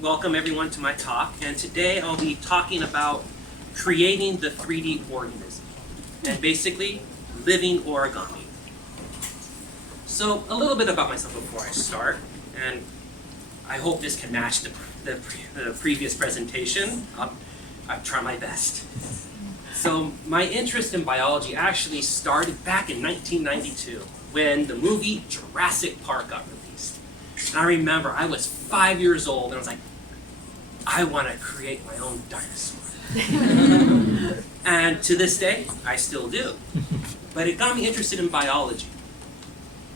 Welcome everyone to my talk, and today I'll be talking about creating the 3D organism, and basically living origami. So a little bit about myself before I start, and I hope this can match the previous presentation. I'll try my best. So my interest in biology actually started back in 1992 when the movie Jurassic Park got released. And I remember I was 5 years old and I was like, I want to create my own dinosaur. And to this day, I still do. But it got me interested in biology.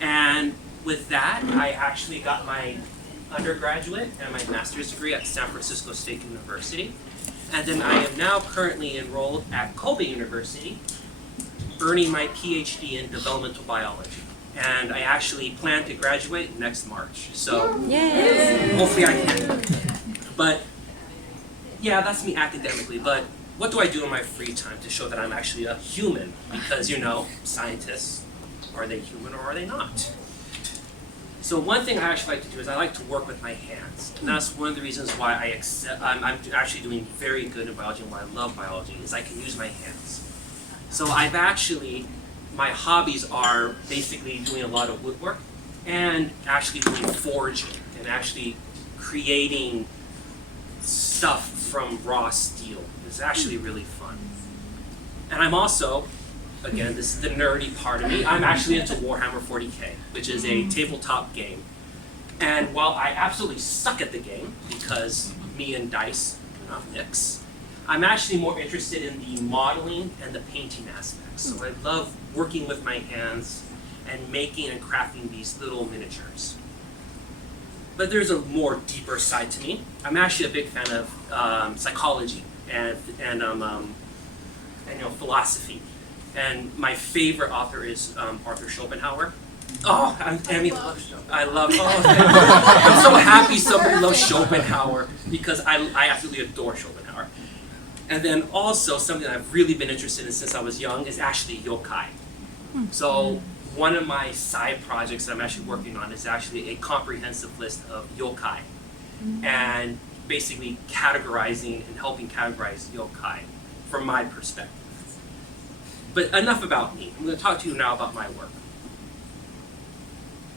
And with that, I actually got my undergraduate and my master's degree at San Francisco State University. And then I am now currently enrolled at Kobe University, earning my PhD in developmental biology. And I actually plan to graduate next March. So hopefully I can. But yeah, that's me academically. But what do I do in my free time to show that I'm actually a human? Because, you know, scientists, are they human or are they not? So one thing I actually like to do is I like to work with my hands. And that's one of the reasons why I'm actually doing very good in biology and why I love biology is I can use my hands. So my hobbies are basically doing a lot of woodwork and actually doing forging and actually creating stuff from raw steel. It's actually really fun. And I'm also, again, this is the nerdy part of me, I'm actually into Warhammer 40K, which is a tabletop game. And while I absolutely suck at the game, because me and dice do not mix, I'm actually more interested in the modeling and the painting aspects. So I love working with my hands and making and crafting these little miniatures. But there's a more deeper side to me. I'm actually a big fan of psychology and philosophy. And my favorite author is Arthur Schopenhauer. Oh, I love. Oh, I'm so happy somebody loves Schopenhauer because I absolutely adore Schopenhauer. And then also something that I've really been interested in since I was young is actually yokai. So one of my side projects that I'm actually working on is actually a comprehensive list of yokai, and basically categorizing and helping categorize yokai from my perspective. But enough about me. I'm going to talk to you now about my work.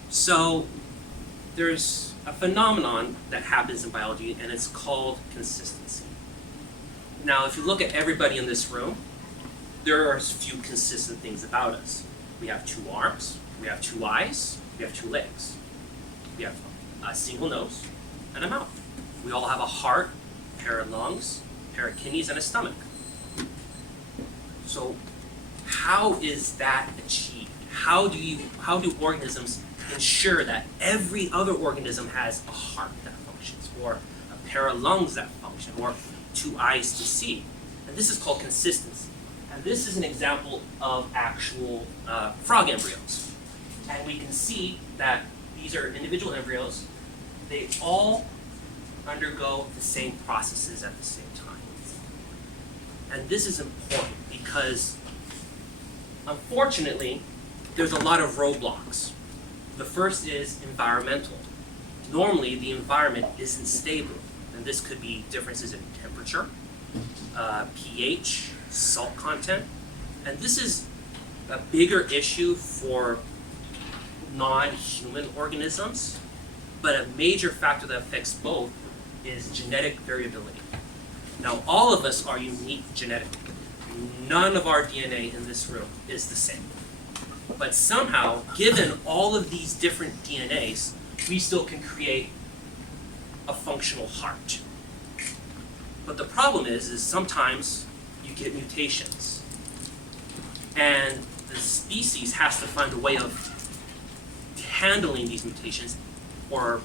So there's a phenomenon that happens in biology, and it's called consistency. Now, if you look at everybody in this room, there are a few consistent things about us. We have 2 arms, we have 2 eyes, we have 2 legs. We have a single nose and a mouth. We all have a heart, a pair of lungs, a pair of kidneys, and a stomach. So how is that achieved? How do organisms ensure that every other organism has a heart that functions, or a pair of lungs that function, or 2 eyes to see? And this is called consistency. And this is an example of actual frog embryos. And we can see that these are individual embryos. They all undergo the same processes at the same time. And this is important because, unfortunately, there's a lot of roadblocks. The first is environmental. Normally, the environment isn't stable. And this could be differences in temperature, pH, salt content. And this is a bigger issue for non-human organisms, but a major factor that affects both is genetic variability. Now, all of us are unique genetically. None of our DNA in this room is the same. But somehow, given all of these different DNAs, we still can create a functional heart. But the problem is sometimes you get mutations. And the species has to find a way of handling these mutations or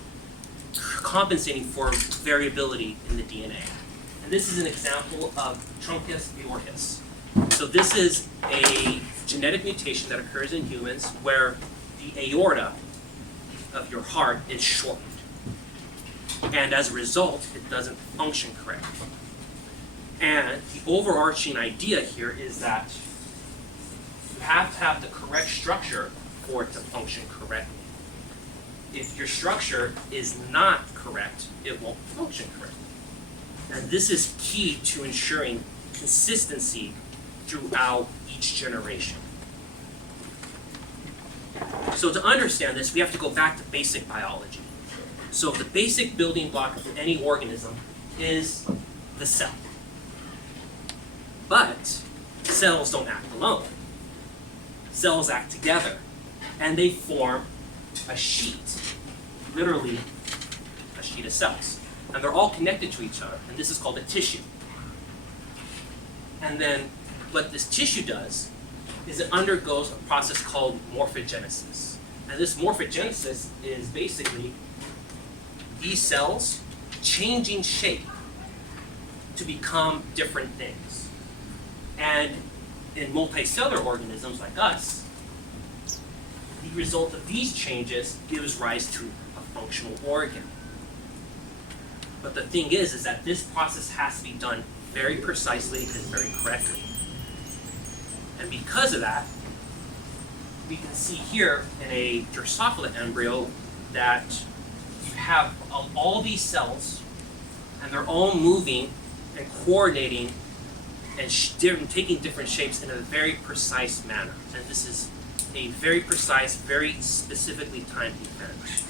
compensating for variability in the DNA. And this is an example of Truncus aortus. So this is a genetic mutation that occurs in humans where the aorta of your heart is shortened. And as a result, it doesn't function correctly. And the overarching idea here is that you have to have the correct structure for it to function correctly. If your structure is not correct, it won't function correctly. And this is key to ensuring consistency throughout each generation. So to understand this, we have to go back to basic biology. So the basic building block of any organism is the cell. But cells don't act alone. Cells act together, and they form a sheet, literally a sheet of cells. And they're all connected to each other, and this is called a tissue. And then what this tissue does is it undergoes a process called morphogenesis. And this morphogenesis is basically these cells changing shape to become different things. And in multicellular organisms like us, the result of these changes gives rise to a functional organ. But the thing is that this process has to be done very precisely and very correctly. And because of that, we can see here in a Drosophila embryo that you have all these cells, and they're all moving and coordinating and taking different shapes in a very precise manner. And this is a very precise, very specifically timed event.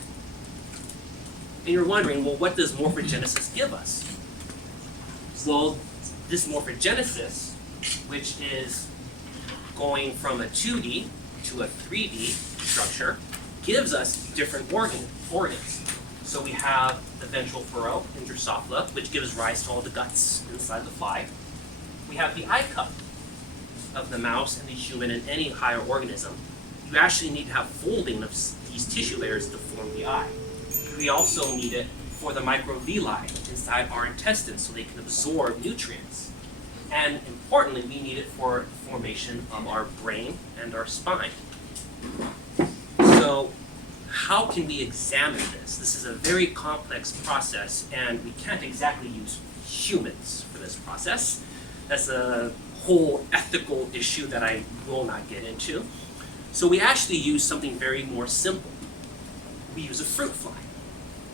And you're wondering, well, what does morphogenesis give us? Well, this morphogenesis, which is going from a 2D to a 3D structure, gives us different organs. So we have the ventral furrow in Drosophila, which gives rise to all the guts inside the fly. We have the eye cup of the mouse and the human and any higher organism. You actually need to have folding of these tissue layers to form the eye. We also need it for the microvilli inside our intestines so they can absorb nutrients. And importantly, we need it for the formation of our brain and our spine. So how can we examine this? This is a very complex process, and we can't exactly use humans for this process. That's a whole ethical issue that I will not get into. So we actually use something very more simple. We use a fruit fly.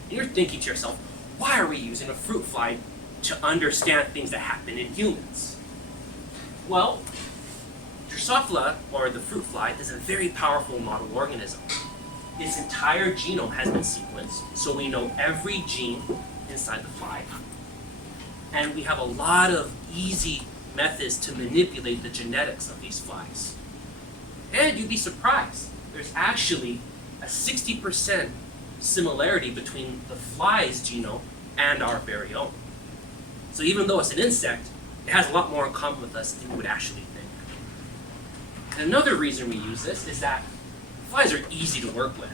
And you're thinking to yourself, why are we using a fruit fly to understand things that happen in humans? Well, Drosophila, or the fruit fly, is a very powerful model organism. Its entire genome has been sequenced, so we know every gene inside the fly. And we have a lot of easy methods to manipulate the genetics of these flies. And you'd be surprised, there's actually a 60% similarity between the fly's genome and our very own. So even though it's an insect, it has a lot more in common with us than you would actually think. And another reason we use this is that flies are easy to work with.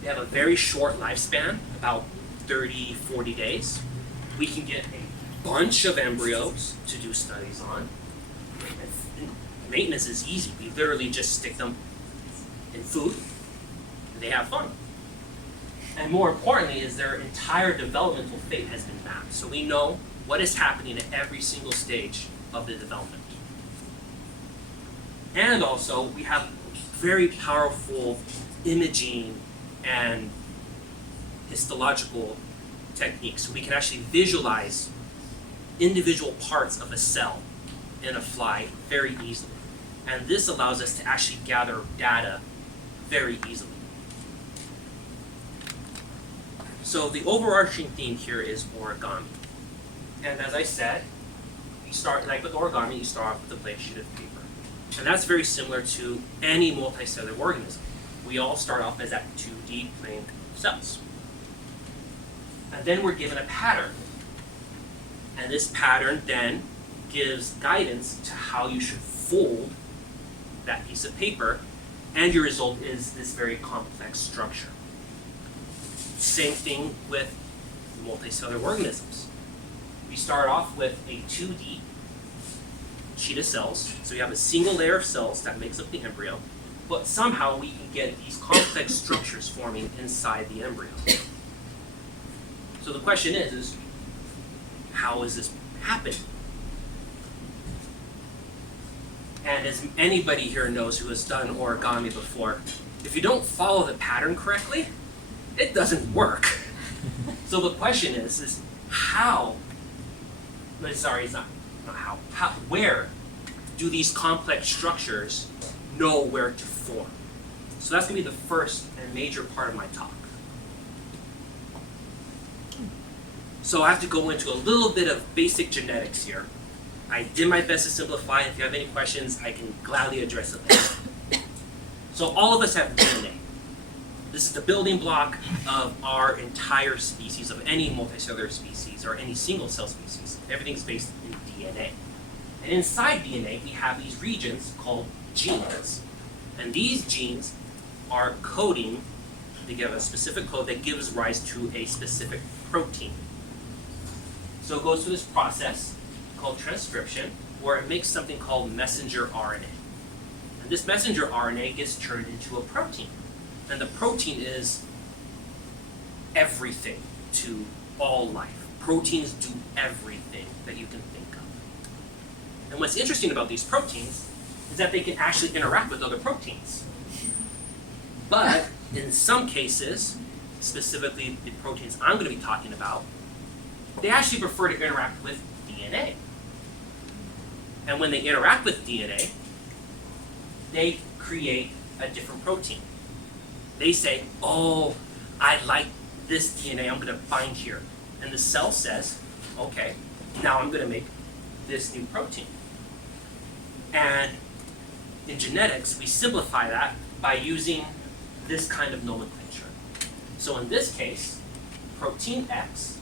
They have a very short lifespan, about 30, 40 days. We can get a bunch of embryos to do studies on. And maintenance is easy. We literally just stick them in food, and they have fun. And more importantly is their entire developmental fate has been mapped. So we know what is happening at every single stage of the development. And also, we have very powerful imaging and histological techniques. So we can actually visualize individual parts of a cell in a fly very easily. And this allows us to actually gather data very easily. So the overarching theme here is origami. And as I said, you start, like with origami, you start off with a blank sheet of paper. And that's very similar to any multicellular organism. We all start off as that 2D plane cells. And then we're given a pattern. And this pattern then gives guidance to how you should fold that piece of paper, and your result is this very complex structure. Same thing with multicellular organisms. We start off with a 2D sheet of cells. So we have a single layer of cells that makes up the embryo, but somehow we can get these complex structures forming inside the embryo. So the question is how is this happening? And as anybody here knows who has done origami before, if you don't follow the pattern correctly, it doesn't work. So the question is how, sorry, it's not how, where do these complex structures know where to form? So that's going to be the first and major part of my talk. So I have to go into a little bit of basic genetics here. I did my best to simplify. If you have any questions, I can gladly address it later. So all of us have DNA. This is the building block of our entire species, of any multicellular species or any single cell species. Everything's based in DNA. And inside DNA, we have these regions called genes. And these genes are coding, they give a specific code that gives rise to a specific protein. So it goes through this process called transcription, where it makes something called messenger RNA. And this messenger RNA gets turned into a protein. And the protein is everything to all life. Proteins do everything that you can think of. And what's interesting about these proteins is that they can actually interact with other proteins. But in some cases, specifically the proteins I'm going to be talking about, they actually prefer to interact with DNA. And when they interact with DNA, they create a different protein. They say, oh, I like this DNA, I'm going to bind here. And the cell says, okay, now I'm going to make this new protein. And in genetics, we simplify that by using this kind of nomenclature. So in this case, protein X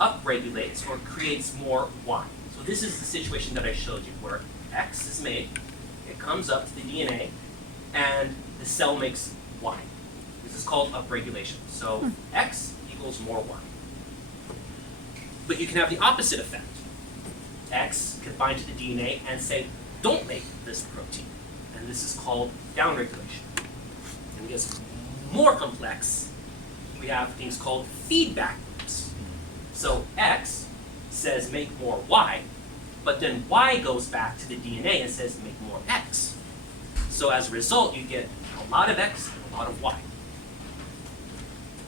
upregulates or creates more Y. So this is the situation that I showed you, where X is made, it comes up to the DNA, and the cell makes Y. This is called upregulation. So X equals more Y. But you can have the opposite effect. X can bind to the DNA and say, don't make this protein. And this is called downregulation. And it gets more complex. We have things called feedback loops. So X says make more Y, but then Y goes back to the DNA and says make more X. So as a result, you get a lot of X and a lot of Y.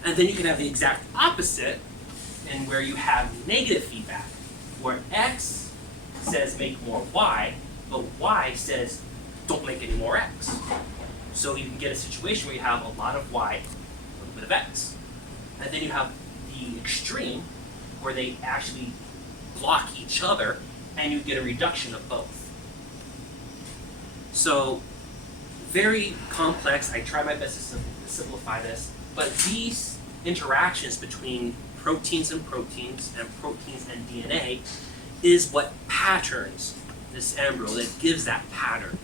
And then you can have the exact opposite, in where you have negative feedback, where X says make more Y, but Y says don't make any more X. So you can get a situation where you have a lot of Y, a little bit of X. And then you have the extreme, where they actually block each other, and you get a reduction of both. So very complex. I try my best to simplify this, but these interactions between proteins and proteins and DNA is what patterns this embryo, that gives that pattern.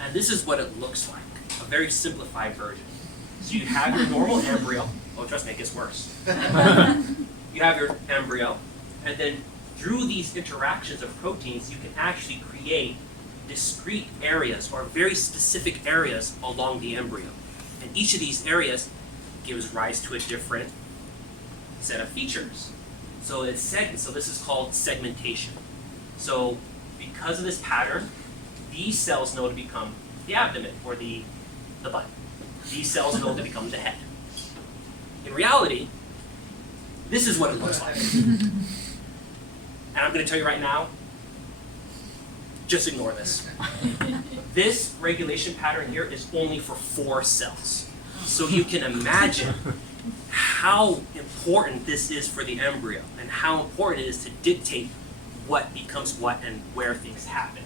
And this is what it looks like, a very simplified version. So you have your normal embryo. Oh, trust me, it gets worse. You have your embryo, and then through these interactions of proteins, you can actually create discrete areas or very specific areas along the embryo. And each of these areas gives rise to a different set of features. So it's so this is called segmentation. So because of this pattern, these cells know to become the abdomen or the butt. These cells know to become the head. In reality, this is what it looks like. And I'm going to tell you right now, just ignore this. This regulation pattern here is only for 4 cells. So you can imagine how important this is for the embryo and how important it is to dictate what becomes what and where things happen.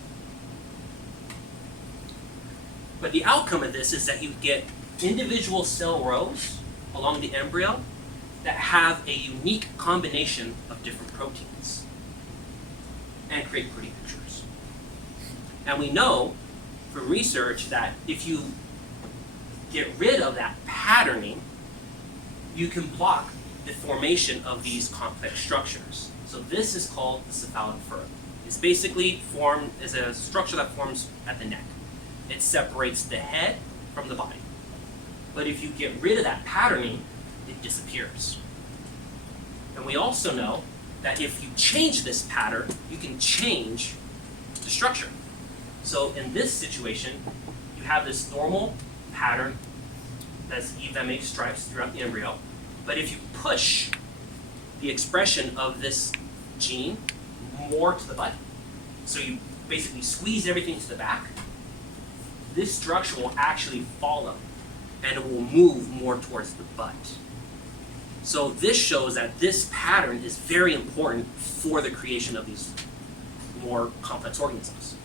But the outcome of this is that you get individual cell rows along the embryo that have a unique combination of different proteins and create pretty pictures. And we know from research that if you get rid of that patterning, you can block the formation of these complex structures. So this is called the cephalic firm. It's basically formed as a structure that forms at the neck. It separates the head from the body. But if you get rid of that patterning, it disappears. And we also know that if you change this pattern, you can change the structure. So in this situation, you have this normal pattern that makes stripes throughout the embryo, But if you push the expression of this gene more to the butt, so you basically squeeze everything to the back, this structure will actually follow and it will move more towards the butt. So this shows that this pattern is very important for the creation of these more complex organisms.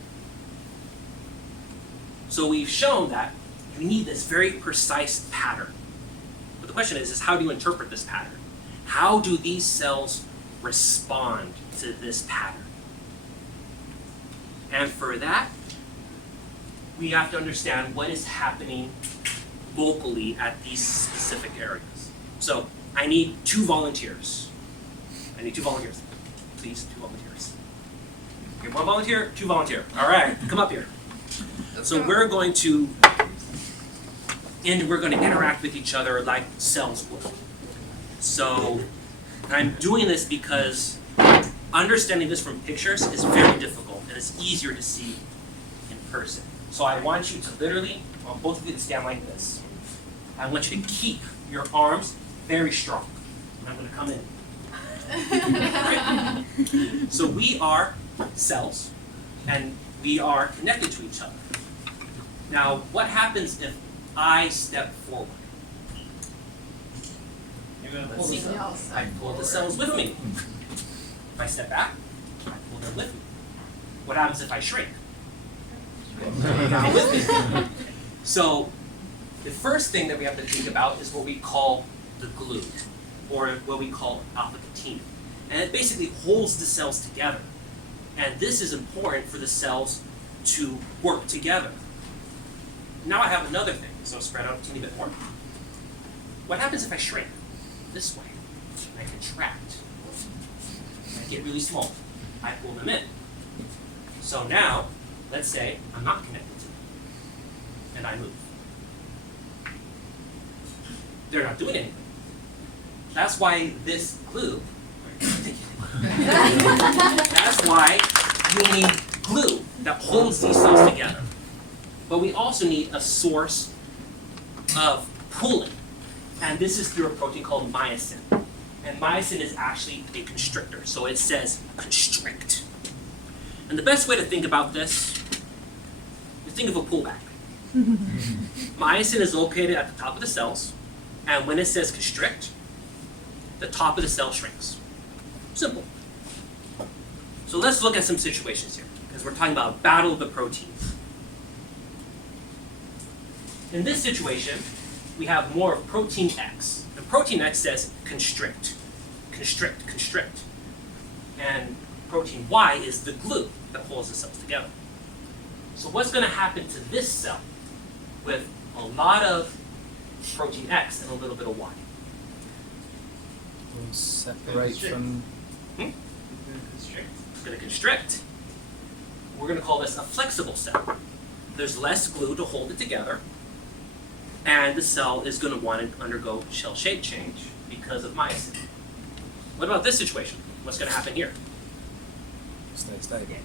So we've shown that you need this very precise pattern. But the question is how do you interpret this pattern? How do these cells respond to this pattern? And for that, we have to understand what is happening locally at these specific areas. So I need 2 volunteers. I need 2 volunteers. Please, 2 volunteers. Okay, 1 volunteer, 2 volunteer. All right, come up here. So we're going to interact with each other like cells would. So I'm doing this because understanding this from pictures is very difficult and it's easier to see in person. So I want you to literally, I want both of you to stand like this. I want you to keep your arms very strong. And I'm going to come in. Right? So we are cells, and we are connected to each other. Now, what happens if I step forward? You're going to pull the cells. I pull the cells with me. If I step back, I pull them with me. What happens if I shrink? Not with me. So the first thing that we have to think about is what we call the glue, or what we call alpha-ketene. And it basically holds the cells together. And this is important for the cells to work together. Now I have another thing, so spread out a teeny bit more. What happens if I shrink this way? I contract. I get really small. I pull them in. So now, let's say I'm not connected to them, and I move. They're not doing anything. That's why this glue, that's why you need glue that holds these cells together. But we also need a source of pulling. And this is through a protein called myosin. And myosin is actually a constrictor. So it says constrict. And the best way to think about this is think of a pullback. Myosin is located at the top of the cells. And when it says constrict, the top of the cell shrinks. Simple. So let's look at some situations here, because we're talking about a battle of the proteins. In this situation, we have more of protein X. And protein X says constrict, constrict, constrict. And protein Y is the glue that holds the cells together. So what's going to happen to this cell with a lot of protein X and a little bit of Y? Will separate from... It's going to constrict. We're going to call this a flexible cell. There's less glue to hold it together, and the cell is going to want to undergo shell shape change because of myosin. What about this situation? What's going to happen here? Stay stable.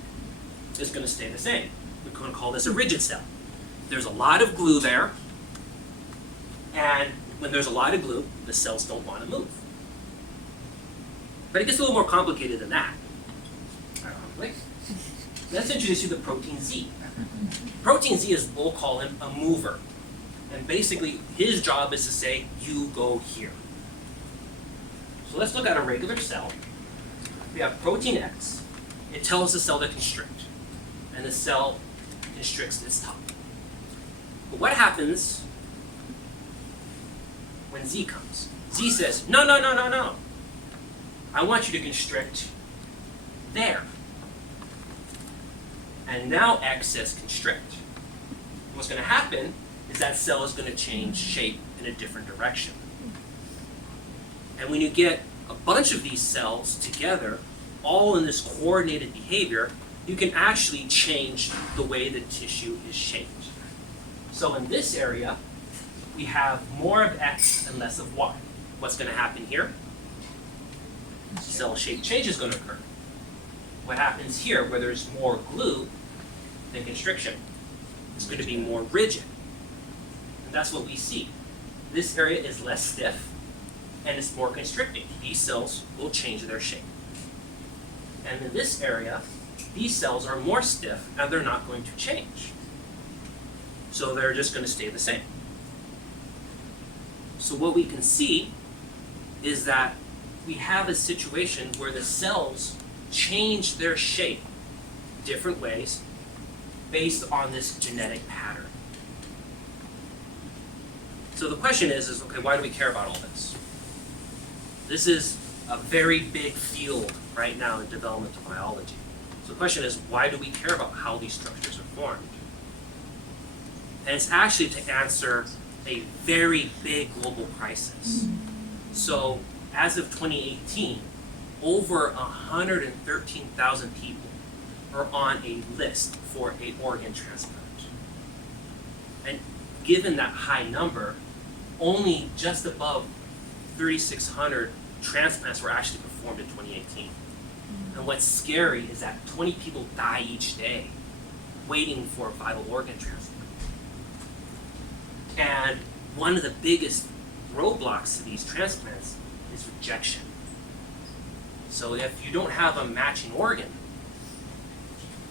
It's going to stay the same. We're going to call this a rigid cell. There's a lot of glue there, and when there's a lot of glue, the cells don't want to move. But it gets a little more complicated than that. Ironically. Let's introduce you to protein Z. Protein Z is, we'll call him a mover. And basically, his job is to say, you go here. So let's look at a regular cell. We have protein X. It tells the cell to constrict. And the cell constricts its top. But what happens when Z comes? Z says, no, no, no, no, no. I want you to constrict there. And now X says constrict. What's going to happen is that cell is going to change shape in a different direction. And when you get a bunch of these cells together, all in this coordinated behavior, you can actually change the way the tissue is shaped. So in this area, we have more of X and less of Y. What's going to happen here? Cell shape change is going to occur. What happens here, where there's more glue than constriction? It's going to be more rigid. And that's what we see. This area is less stiff, and it's more constricting. These cells will change their shape. And in this area, these cells are more stiff and they're not going to change. So they're just going to stay the same. So what we can see is that we have a situation where the cells change their shape different ways based on this genetic pattern. So the question is okay, why do we care about all this? This is a very big field right now in developmental biology. So the question is, why do we care about how these structures are formed? And it's actually to answer a very big global crisis. So as of 2018, over 113,000 people are on a list for an organ transplant. And given that high number, only just above 3,600 transplants were actually performed in 2018. And what's scary is that 20 people die each day waiting for a vital organ transplant. And one of the biggest roadblocks to these transplants is rejection. So if you don't have a matching organ,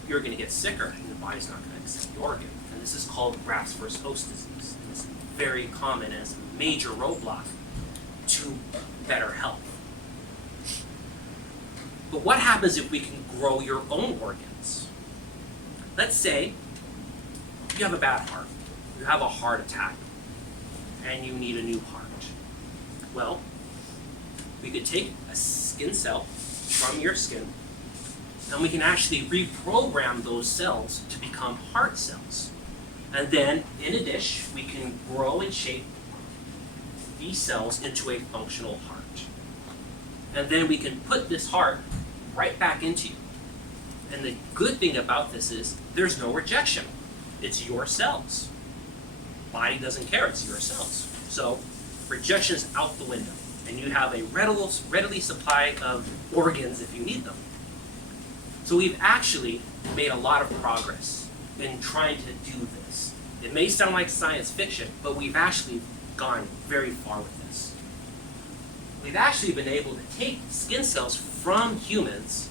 you're going to get sicker and your body's not going to accept the organ. And this is called graft versus host disease. And it's very common as a major roadblock to better health. But what happens if we can grow your own organs? Let's say you have a bad heart. You have a heart attack and you need a new heart. Well, we could take a skin cell from your skin and we can actually reprogram those cells to become heart cells. And then in a dish, we can grow and shape these cells into a functional heart. And then we can put this heart right back into you. And the good thing about this is there's no rejection. It's your cells. Body doesn't care, it's your cells. So rejection's out the window. And you have a readily supply of organs if you need them. So we've actually made a lot of progress in trying to do this. It may sound like science fiction, but we've actually gone very far with this. We've actually been able to take skin cells from humans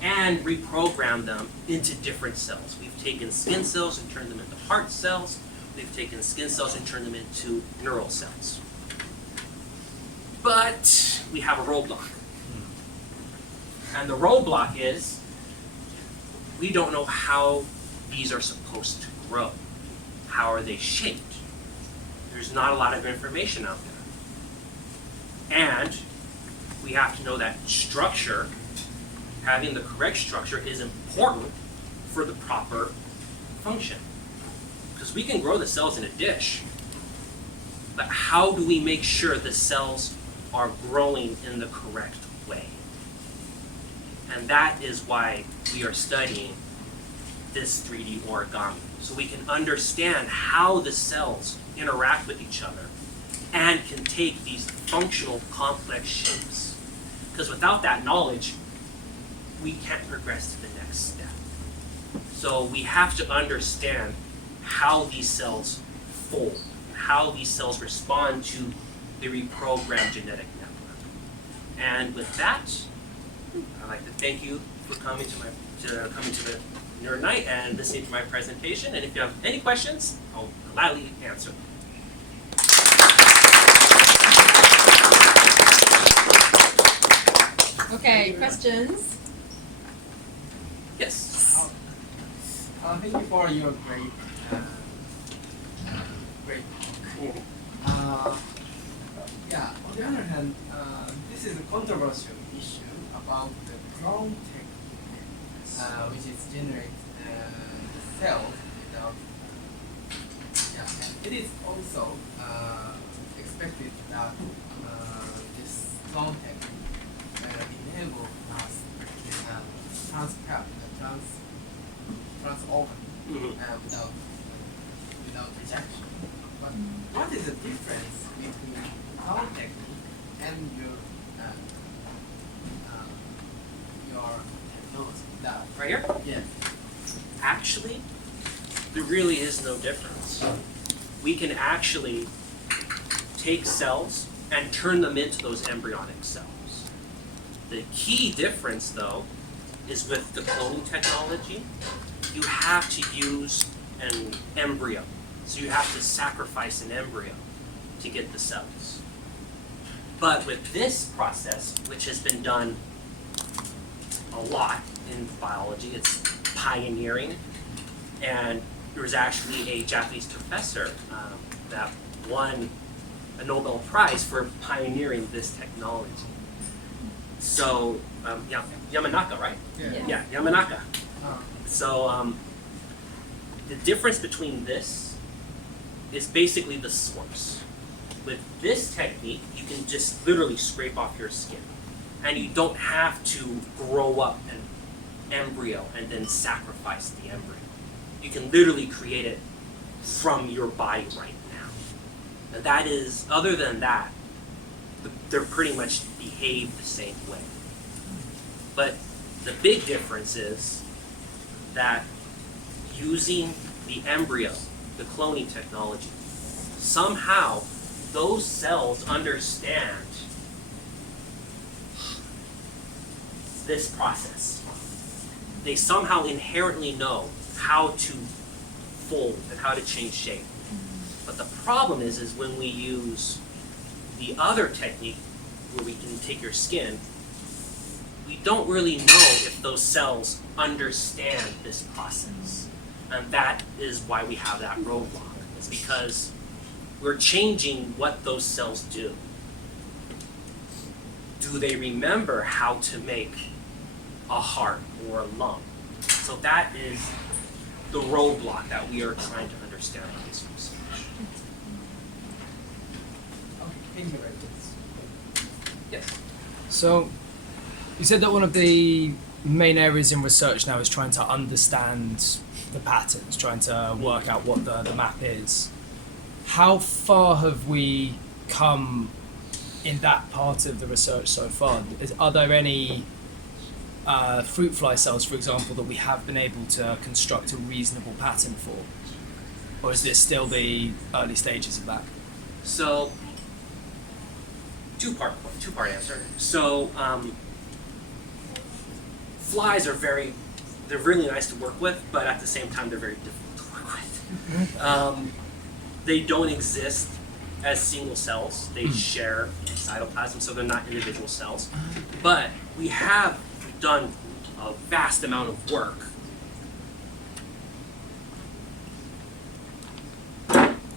and reprogram them into different cells. We've taken skin cells and turned them into heart cells. We've taken skin cells and turned them into neural cells. But we have a roadblock. And the roadblock is we don't know how these are supposed to grow. How are they shaped? There's not a lot of information out there. And we have to know that structure, having the correct structure, is important for the proper function. Because we can grow the cells in a dish, but how do we make sure the cells are growing in the correct way? And that is why we are studying this 3D origami. So we can understand how the cells interact with each other and can take these functional complex shapes. Because without that knowledge, we can't progress to the next step. So we have to understand how these cells fold, how these cells respond to the reprogrammed genetic network. And with that, I'd like to thank you for coming to the Nerd Night and listening to my presentation. And if you have any questions, I'll gladly answer them. Okay, questions? Yes. Thank you for your great talk. Yeah, on the other hand, this is a controversial issue about the clone technique, which is generate cells without. Yeah, and it is also expected that this clone technique enable us trans organ without rejection. But what is the difference between clone technique and your technology? That Right here? yes. Actually, there really is no difference. We can actually take cells and turn them into those embryonic cells. The key difference, though, is with the cloning technology, you have to use an embryo. So you have to sacrifice an embryo to get the cells. But with this process, which has been done a lot in biology, it's pioneering. And there was actually a Japanese professor that won a Nobel Prize for pioneering this technology. So, Yamanaka, right? Yeah, Yamanaka. So, the difference between this is basically the source. With this technique, you can just literally scrape off your skin. And you don't have to grow up an embryo and then sacrifice the embryo. You can literally create it from your body right now. And that is, other than that, they're pretty much behave the same way. But the big difference is that using the embryo, the cloning technology, somehow those cells understand this process. They somehow inherently know how to fold and how to change shape. But the problem is when we use the other technique where we can take your skin, we don't really know if those cells understand this process. And that is why we have that roadblock. It's because we're changing what those cells do. Do they remember how to make a heart or a lung? So that is the roadblock that we are trying to understand in this research. Okay, thank you very much. Yes. So, you said that one of the main areas in research now is trying to understand the patterns, trying to work out what the map is. How far have we come in that part of the research so far? Are there any fruit fly cells, for example, that we have been able to construct a reasonable pattern for? Or is this still the early stages of that? So, two-part answer. So, flies are they're really nice to work with, but at the same time they're very difficult to work with. They don't exist as single cells. They share cytoplasm, so they're not individual cells. But we have done a vast amount of work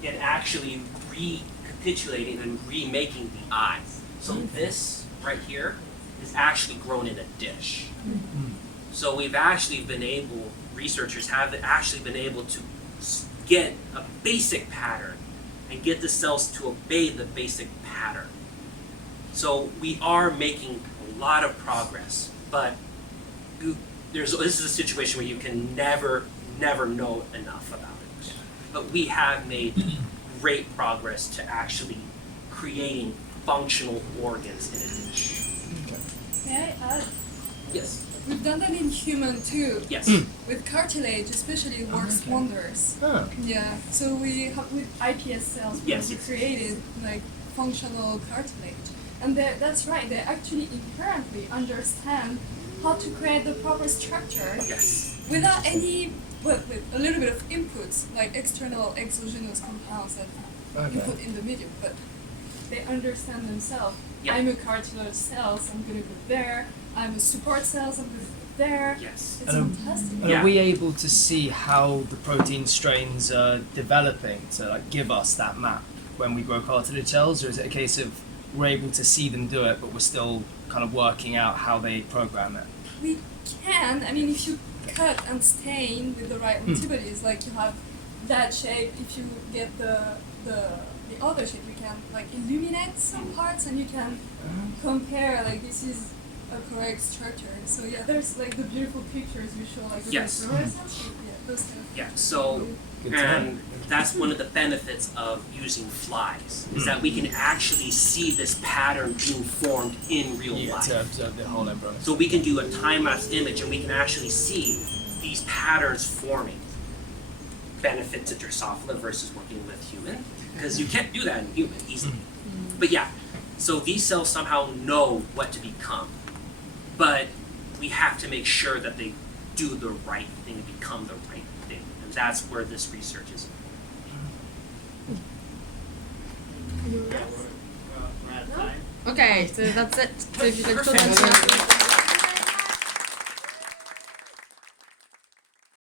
in actually recapitulating and remaking the eye. So this right here is actually grown in a dish. So we've actually been able, researchers have actually been able to get a basic pattern and get the cells to obey the basic pattern. So we are making a lot of progress, but this is a situation where you can never know enough about it. But we have made great progress to actually creating functional organs in a dish. May I add? Yes. We've done that in human too. Yes. With cartilage, especially, it works wonders. Oh. Yeah. So we have with iPS cells, Yes, we yes. created like functional cartilage, and that's right. They actually inherently understand how to create the proper structure Yes. without any, with a little bit of inputs like external exogenous compounds that Okay. input in the medium, but they understand themselves. Yeah. I'm a cartilage cell, so I'm gonna go there. I'm a support cell, so I'm gonna go there. Yes. It's And fantastic. And Yeah. are we able to see how the protein strains are developing to give us that map when we grow cartilage cells, or is it a case of we're able to see them do it, but we're still kind of working out how they program it? We can. I mean, if you cut and stain with the right antibodies, like you have that shape. If you get the other shape, you can like illuminate some parts, and you can compare. Like this is a correct structure. So yeah, there's like the beautiful pictures you show, like the Yes. fluorescence. Yeah, those kind of. Yeah. So, Good to and that's one of the benefits of using flies is that we can actually see this pattern being formed in real Yeah, life. to observe the whole embryo. So we can do a time-lapse image and we can actually see these patterns forming. Benefit to Drosophila versus working with human, because you can't do that in human easily. But yeah, So these cells somehow know what to become, but we have to make sure that they do the right thing and become the right thing, and that's where this research is. We're out of time. Okay, so that's it. So if you'd like to Perfect.